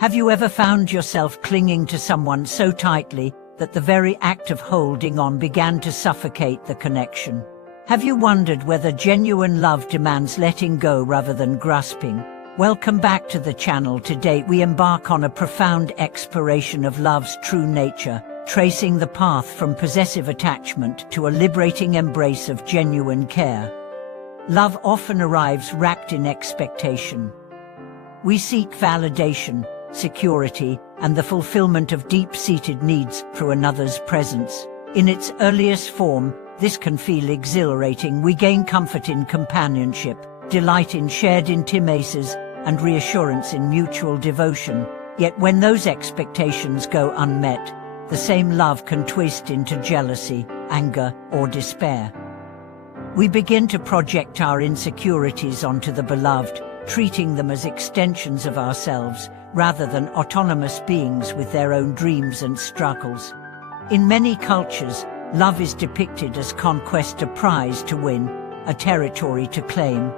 Have you ever found yourself clinging to someone so tightly that the very act of holding on began to suffocate the connection? Have you wondered whether genuine love demands letting go rather than grasping? Welcome back to the channel. Today we embark on a profound exploration of love's true nature, tracing the path from possessive attachment to a liberating embrace of genuine care. Love often arrives wrapped in expectation. We seek validation, security, and the fulfillment of deep-seated needs through another's presence. In its earliest form, this can feel exhilarating. We gain comfort in companionship, delight in shared intimacies, and reassurance in mutual devotion. Yet when those expectations go unmet, the same love can twist into jealousy, anger, or despair. We begin to project our insecurities onto the beloved, treating them as extensions of ourselves, rather than autonomous beings with their own dreams and struggles. In many cultures, love is depicted as conquest, a prize to win, a territory to claim.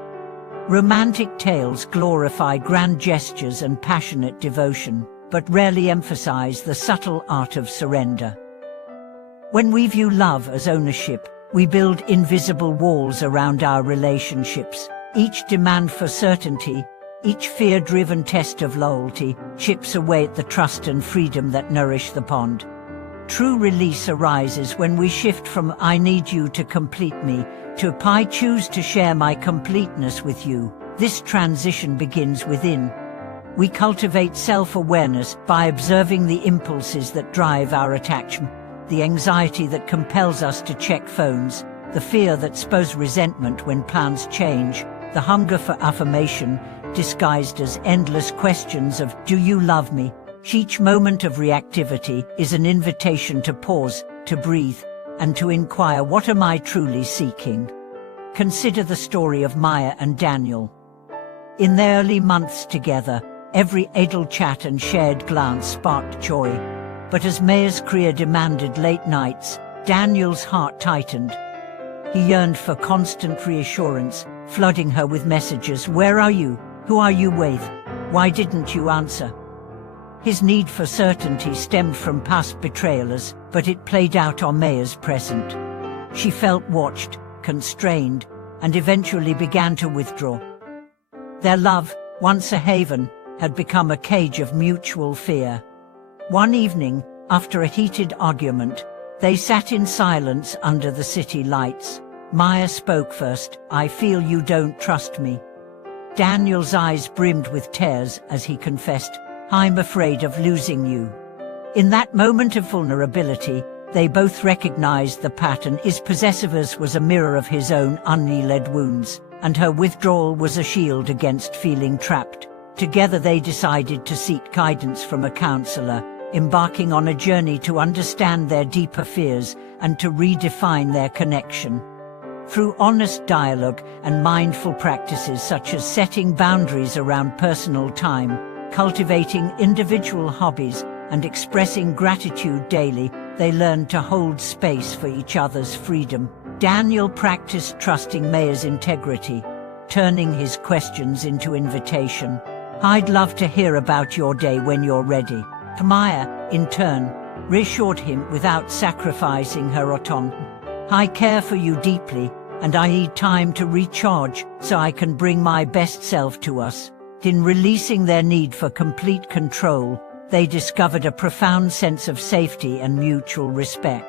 Romantic tales glorify grand gestures and passionate devotion, but rarely emphasize the subtle art of surrender. When we view love as ownership, we build invisible walls around our relationships. Each demand for certainty, each fear-driven test of loyalty, chips away at the trust and freedom that nourish the bond. True release arises when we shift from "I need you" to "complete me" to "I choose to share my completeness with you." This transition begins within. We cultivate self-awareness by observing the impulses that drive our attachment, the anxiety that compels us to check phones, the fear that sows resentment when plans change, the hunger for affirmation, disguised as endless questions of "Do you love me?" Each moment of reactivity is an invitation to pause, to breathe, and to inquire, what am I truly seeking? Consider the story of Maya and Daniel. In their early months together, every idle chat and shared glance sparked joy. But as Maya's career demanded late nights, Daniel's heart tightened. He yearned for constant reassurance, flooding her with messages: "Where are you? Who are you with? Why didn't you answer?" His need for certainty stemmed from past betrayals, but it played out on Maya's present. She felt watched, constrained, and eventually began to withdraw. Their love, once a haven, had become a cage of mutual fear. One evening, after a heated argument, they sat in silence under the city lights. Maya spoke first. "I feel you don't trust me." Daniel's eyes brimmed with tears as he confessed, "I'm afraid of losing you." In that moment of vulnerability, they both recognized the pattern. His possessiveness was a mirror of his own unhealed wounds, and her withdrawal was a shield against feeling trapped. Together they decided to seek guidance from a counselor, embarking on a journey to understand their deeper fears and to redefine their connection. Through honest dialogue and mindful practices such as setting boundaries around personal time, cultivating individual hobbies, and expressing gratitude daily, they learned to hold space for each other's freedom. Daniel practiced trusting Maya's integrity, turning his questions into invitation. "I'd love to hear about your day when you're ready." Maya, in turn, reassured him without sacrificing her autonomy. "I care for you deeply, and I need time to recharge so I can bring my best self to us." In releasing their need for complete control, they discovered a profound sense of safety and mutual respect.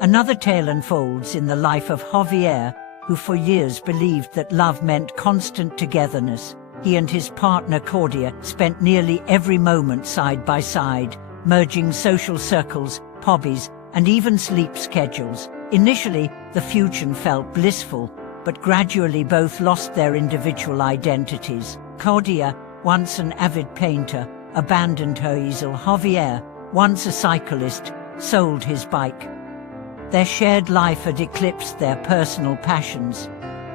Another tale unfolds in the life of Javier, who for years believed that love meant constant togetherness. He and his partner Claudia spent nearly every moment side by side, merging social circles, hobbies, and even sleep schedules. Initially, the fusion felt blissful, but gradually both lost their individual identities. Claudia, once an avid painter, abandoned her easel. Javier, once a cyclist, sold his bike. Their shared life had eclipsed their personal passions.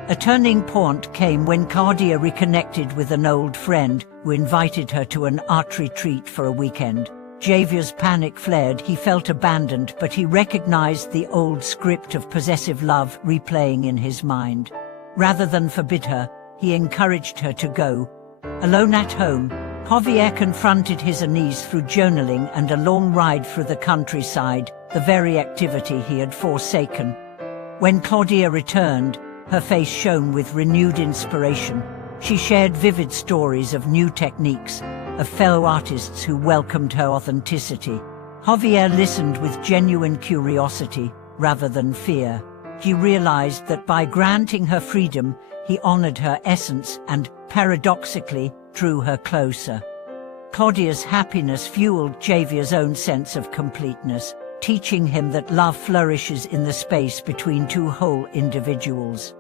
A turning point came when Claudia reconnected with an old friend who invited her to an art retreat for a weekend. Javier's panic flared. He felt abandoned, but he recognized the old script of possessive love replaying in his mind. Rather than forbid her, he encouraged her to go. Alone at home, Javier confronted his unease through journaling and a long ride through the countryside, the very activity he had forsaken. When Claudia returned, her face shone with renewed inspiration. She shared vivid stories of new techniques, of fellow artists who welcomed her authenticity. Javier listened with genuine curiosity rather than fear. He realized that by granting her freedom, he honored her essence and, paradoxically, drew her closer. Claudia's happiness fueled Javier's own sense of completeness, teaching him that love flourishes in the space between two whole individuals.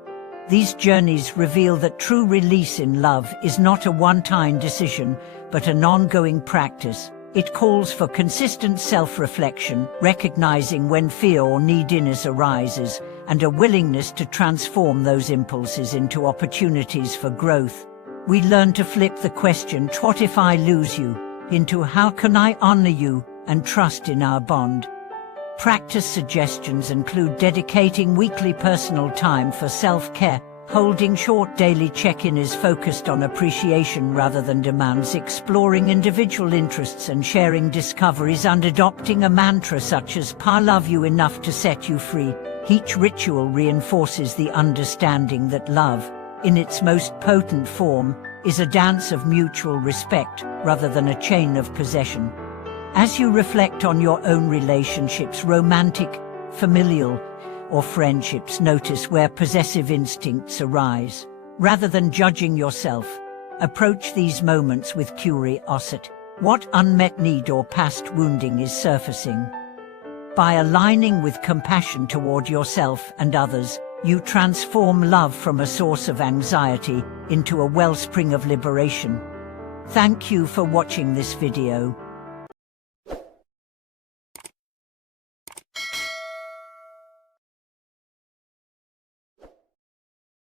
These journeys reveal that true release in love is not a one-time decision, but an ongoing practice. It calls for consistent self-reflection, recognizing when fear or neediness arises, and a willingness to transform those impulses into opportunities for growth. We learn to flip the question, "What if I lose you?" into "How can I honor you and trust in our bond?" Practice suggestions include dedicating weekly personal time for self-care, holding short daily check-ins focused on appreciation rather than demands, exploring individual interests and sharing discoveries, and adopting a mantra such as "I love you enough to set you free." Each ritual reinforces the understanding that love, in its most potent form, is a dance of mutual respect rather than a chain of possession. As you reflect on your own relationships, romantic, familial, or friendships, notice where possessive instincts arise. Rather than judging yourself, approach these moments with curiosity. What unmet need or past wounding is surfacing? By aligning with compassion toward yourself and others, you transform love from a source of anxiety into a wellspring of liberation. Thank you for watching this video.